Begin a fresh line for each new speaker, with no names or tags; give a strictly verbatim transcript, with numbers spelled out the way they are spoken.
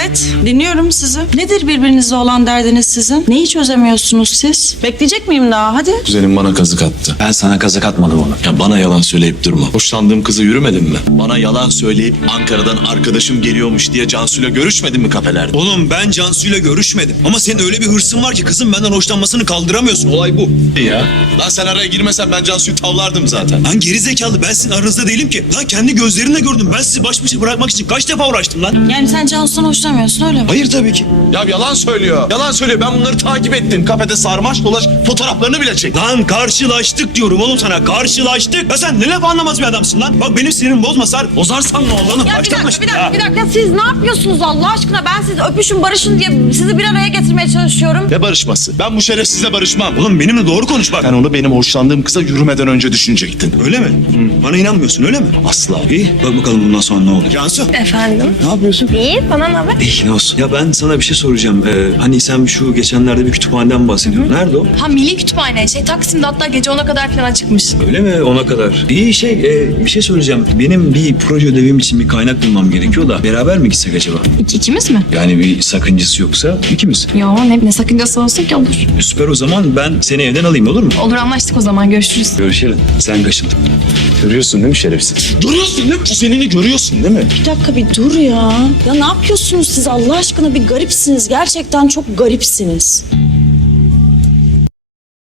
Evet, dinliyorum sizi. Nedir birbirinizle olan derdiniz sizin? Neyi çözemiyorsunuz siz? Bekleyecek miyim daha? Hadi.
Kuzenim bana kazık attı.
Ben sana kazık atmadım onu.
Ya bana yalan söyleyip durma. Hoşlandığım kızı yürümedin mi? Bana yalan söyleyip Ankara'dan arkadaşım geliyormuş diye Cansu'yla görüşmedin mi kafelerde?
Oğlum ben Cansu'yla görüşmedim. Ama senin öyle bir hırsın var ki kızın benden hoşlanmasını kaldıramıyorsun. Olay bu.
Ya. Lan sen araya girmesen ben Cansu'yu tavlardım zaten.
Lan geri zekalı, ben sizin aranızda değilim ki. Lan kendi gözlerimle gördüm. Ben sizi baş başa bırakmak için kaç defa uğraştım lan.
Yani sen Cansu'dan hoşlanmıyorsun öyle mi?
Hayır tabii ki.
Ya yalan söylüyor. Yalan söylüyor. Ben bunları takip ettim. Kafede sarmaş dolaş fotoğraflarını bile çektim.
Lan karşılaştık diyorum oğlum sana. Karşılaştık. Ya sen ne laf anlamaz bir adamsın lan. Bak benim sinirimi bozma Sar. Bozarsan ne olur oğlum?
Ya bir
Baştan
dakika,
başla.
bir dakika,
Ya.
bir dakika. Siz ne yapıyorsunuz Allah aşkına? Ben siz öpüşün, barışın diye sizi bir araya getirmeye çalışıyorum.
Ne barışması? Ben bu şerefsizle barışmam.
Oğlum benimle doğru konuş bak.
Sen onu benim hoşlandığım kıza yürümeden önce düşünecektin.
Öyle mi? Bana inanmıyorsun öyle mi?
Asla.
İyi bak bakalım bundan sonra ne olacak.
Cansu.
Efendim?
Ne yapıyorsun?
İyi, bana ne haber?
İyi ne olsun. Ya ben sana bir şey soracağım. Ee, hani sen şu geçenlerde bir kütüphaneden bahsediyordun. Nerede o?
Ha Milli Kütüphane şey Taksim'de hatta gece ona kadar falan çıkmış.
Öyle mi? Ona kadar. İyi şey e, bir şey soracağım. Benim bir proje ödevim için bir kaynak bulmam gerekiyor da beraber mi gitsek acaba?
İki, ikimiz mi?
Yani bir sakıncası yoksa ikimiz.
Yo ne, ne sakıncası olsun ki olur.
Süper o zaman ben seni evden alayım olur mu?
Olur anlaştık o zaman görüşürüz.
Görüşelim. Sen kaşındın.
Görüyorsun değil mi şerefsiz? Görüyorsun değil mi? Kuzenini görüyorsun değil mi?
Bir dakika bir dur ya. Ya ne yapıyorsunuz siz Allah aşkına? Bir garipsiniz. Gerçekten çok garipsiniz.